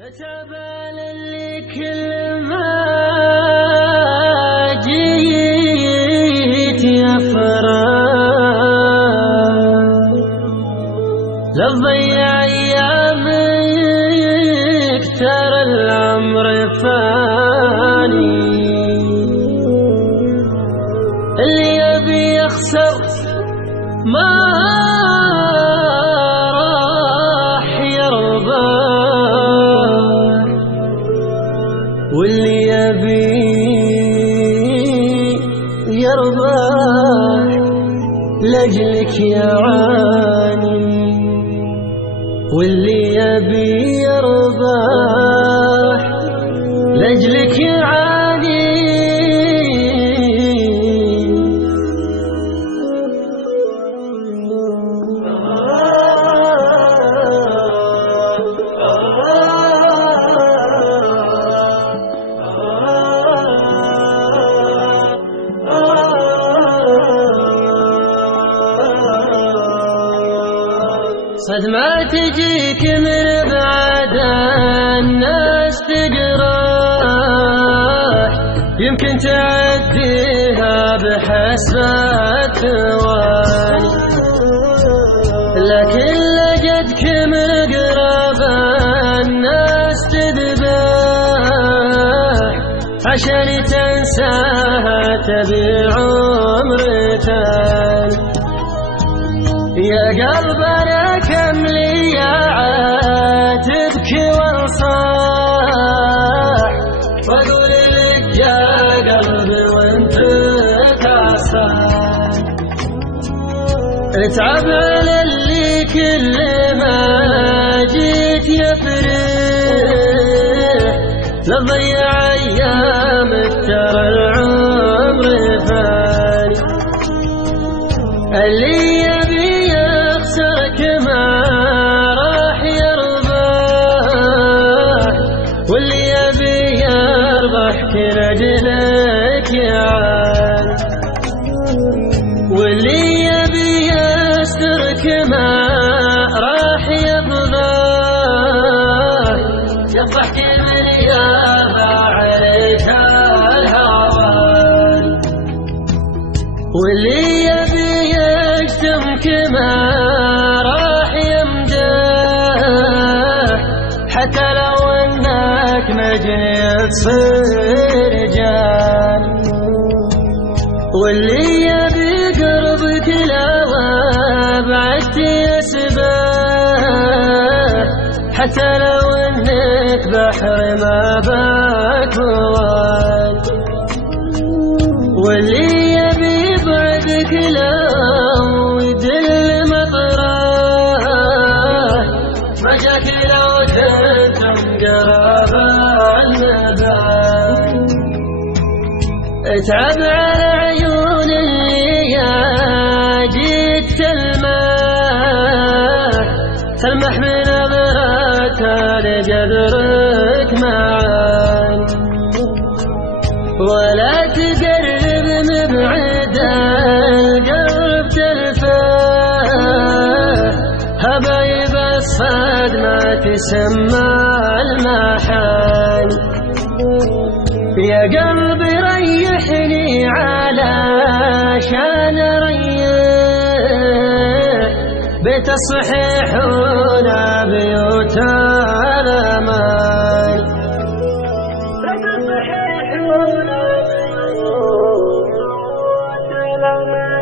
اتبال اللي كل ما جيت يا فراق لا تضيع ايامك ترى العمر فاني اللي يبي يخسر ما راح يرضى واللي يبي يرضى لأجلك يعاني واللي يبي يرضى لأجلك يعاني صدمة تجيك من بعد الناس تجرح يمكن تعديها بحسرة ثواني لكن لقيتك من قرب الناس تذبح عشان تنساها تبي عمر ثاني يا قلب أنا كم لي عاتبكي وانصاح واقول لك يا قلبي وانت تعصاح اتعب على اللي كل ما جيت يفرح لا تضيع ايامك ترى العمر فاني اللي يبي يخسرك ما راح يرضى واللي يبي يربح كل أجلك يعاني واللي يبي يسترك ما راح يفضح كل من يرضى عليك الهوان واللي يبي يشتمك ما راح يمدح حتى لو انك مجني تصير جان واللي يبي قربك لو بعدت يسبح حتى لو انك بحر ما باك وان واللي يبي بعدك لو يدل مطرح ما جاك لو كنتم قرب النبات اتعب على عيون اللي جيت تلمح بنظراتها لقدرك معان ولا تقرب مبعد القلب تلفاه هبايب الصاد ما تسمى المحال يا قلبي ريحني علشان اريح بيت الصحيح ولا بيوت الامان بيت الصحيح ولا بيوت الامان